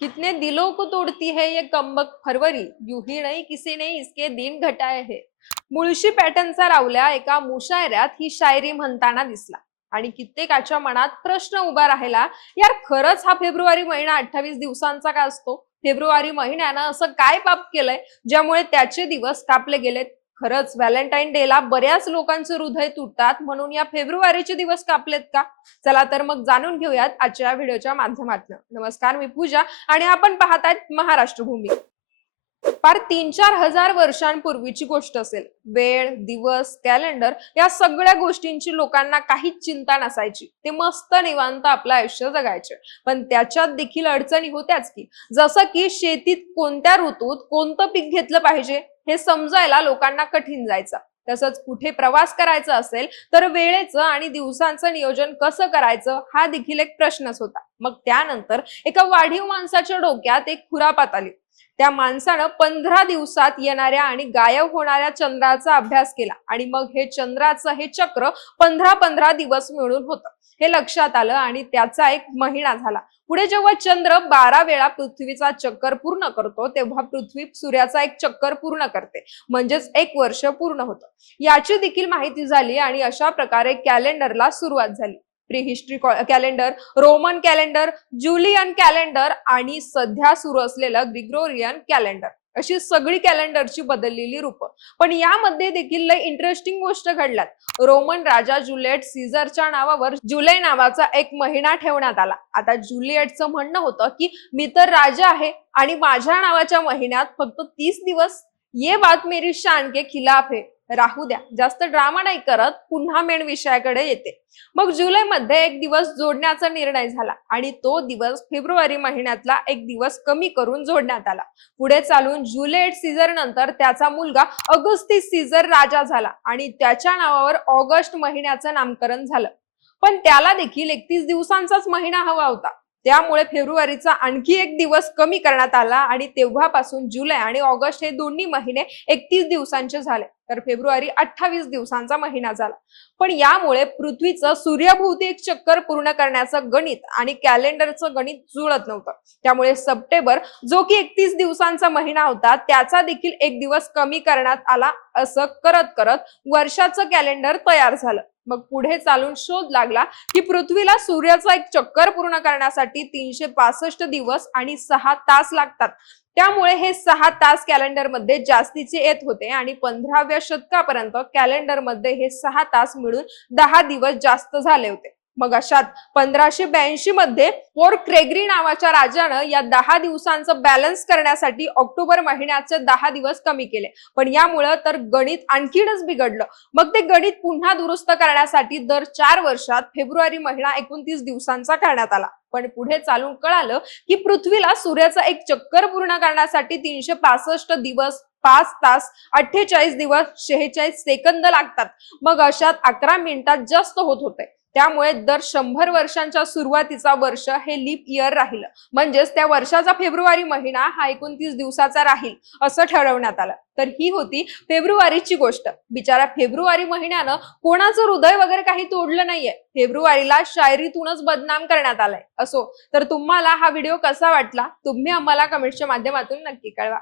कितने दिलों को तोड़ती है ये कमबक फरवरी? युही ही नहीं किसी ने इसके दिन घटाए है। मुळशी पॅटर्नचा रावल्या एका मुशायऱ्यात ही शायरी म्हणताना दिसला. आणि कित्येकाच्या मनात प्रश्न उभा राहिला यार खरंच हा फेब्रुवारी महिना अठ्ठावीस दिवसांचा का असतो? फेब्रुवारी महिन्यानं असं काय पाप केलंय ज्यामुळे त्याचे दिवस कापले गेलेत? खरंच व्हॅलेंटाईन डेला बऱ्याच लोकांचं हृदय तुटतात म्हणून या फेब्रुवारीचे दिवस कापलेत का? चला तर मग जाणून घेऊयात आजच्या व्हिडिओच्या माध्यमातून. नमस्कार मी पूजा आणि आपण पाहतायत महाराष्ट्र भूमी फार तीन चार हजार वर्षांपूर्वीची गोष्ट असेल. वेळ दिवस कॅलेंडर या सगळ्या गोष्टींची लोकांना काहीच चिंता नसायची. ते मस्त निवांत आपलं आयुष्य जगायचे. पण त्याच्यात देखील अडचणी होत्याच की जसं की शेतीत कोणत्या ऋतूत कोणतं पीक घेतलं पाहिजे हे समजायला लोकांना कठीण जायचं. तसंच कुठे प्रवास करायचा असेल तर वेळेचं आणि दिवसांचं नियोजन कसं करायचं हा देखील एक प्रश्नच होता. मग त्यानंतर एका वाढीव माणसाच्या डोक्यात एक खुरापात आली. त्या माणसानं पंधरा दिवसात येणाऱ्या आणि गायब होणाऱ्या चंद्राचा अभ्यास केला आणि मग हे चंद्राचं हे चक्र पंधरा पंधरा दिवस मिळून होतं. हे लक्षात आलं आणि त्याचा एक महिना झाला. पुढे जेव्हा चंद्र बारा वेळा पृथ्वीचा चक्कर पूर्ण करतो तेव्हा पृथ्वी सूर्याचा एक चक्कर पूर्ण करते. म्हणजेच एक वर्ष पूर्ण होतं. याची देखील माहिती झाली आणि अशा प्रकारे कॅलेंडरला सुरुवात झाली. Prehistory calendar Roman calendar Julian calendar आणि सध्या सुरू असलेलं ग्रिग्रोरियन कॅलेंडर. अशी सगळी कॅलेंडरची बदललेली रूप. पण यामध्ये देखील लय इंटरेस्टिंग गोष्ट घडल्यात. रोमन राजा जुलिएट सीझरच्या नावावर जुलै नावाचा एक महिना ठेवण्यात आला. आता जुलिएटचं म्हणणं होतं की मी तर राजा आहे आणि माझ्या नावाच्या महिन्यात फक्त तीस दिवस ये बात मेरी शान के खिलाफ है. राहू द्या. जास्त ड्रामा नाही करत पुन्हा मेन विषयाकडे येते. मग जुलैमध्ये एक दिवस जोडण्याचा निर्णय झाला आणि तो दिवस फेब्रुवारी महिन्यातला एक दिवस कमी करून जोडण्यात आला. पुढे चालून जुलेट सीझर नंतर त्याचा मुलगा अगस्ती सीझर राजा झाला आणि त्याच्या नावावर ऑगस्ट महिन्याचं नामकरण झालं. पण त्याला देखील एकतीस दिवसांचाच महिना हवा होता. त्यामुळे फेब्रुवारीचा आणखी एक दिवस कमी करण्यात आला आणि तेव्हापासून जुलै आणि ऑगस्ट हे दोन्ही महिने एकतीस दिवसांचे झाले. तर फेब्रुवारी अठ्ठावीस दिवसांचा महिना झाला. पण यामुळे पृथ्वीचं सूर्यभोवती एक चक्कर पूर्ण करण्याचं गणित आणि कॅलेंडरचं गणित जुळत नव्हतं. त्यामुळे सप्टेंबर जो की एकतीस दिवसांचा महिना होता त्याचा देखील एक दिवस कमी करण्यात आला असं करत करत वर्षाचं कॅलेंडर तयार झालं. मग पुढे चालून शोध लागला की पृथ्वीला सूर्याचा एक चक्कर पूर्ण करण्यासाठी तीनशे पासष्ट दिवस आणि सहा तास लागतात. त्यामुळे हे सहा तास कॅलेंडरमध्ये जास्तीचे येत होते आणि पंधराव्या शतकापर्यंत कॅलेंडरमध्ये हे सहा तास मिळून दहा दिवस जास्त झाले होते. मग अशात पंधराशे ब्याऐंशी मध्ये पोर क्रेगरी नावाच्या राजानं या दहा दिवसांचं बॅलन्स करण्यासाठी ऑक्टोबर महिन्याचे दहा दिवस कमी केले. पण यामुळं तर गणित आणखीनच बिघडलं. मग ते गणित पुन्हा दुरुस्त करण्यासाठी दर चार वर्षात फेब्रुवारी महिना एकोणतीस दिवसांचा करण्यात आला. पण पुढे चालून कळालं की पृथ्वीला सूर्याचा एक चक्कर पूर्ण करण्यासाठी तीनशे पासष्ट दिवस पाच तास अठ्ठेचाळीस दिवस शेहेचाळीस सेकंद लागतात. मग अशात अकरा मिनिटात जास्त होत होते. त्यामुळे दर शंभर वर्षांच्या सुरुवातीचा वर्ष हे लीप इयर राहिलं. म्हणजेच त्या वर्षाचा फेब्रुवारी महिना हा एकोणतीस दिवसाचा राहील असं ठरवण्यात आलं. तर ही होती फेब्रुवारीची गोष्ट. बिचारा फेब्रुवारी महिन्यानं कोणाचं हृदय वगैरे काही तोडलं नाहीये. फेब्रुवारीला शायरीतूनच बदनाम करण्यात आलाय. असो. तर तुम्हाला हा व्हिडिओ कसा वाटला? तुम्ही आम्हाला कमेंटच्या माध्यमातून नक्की कळवा.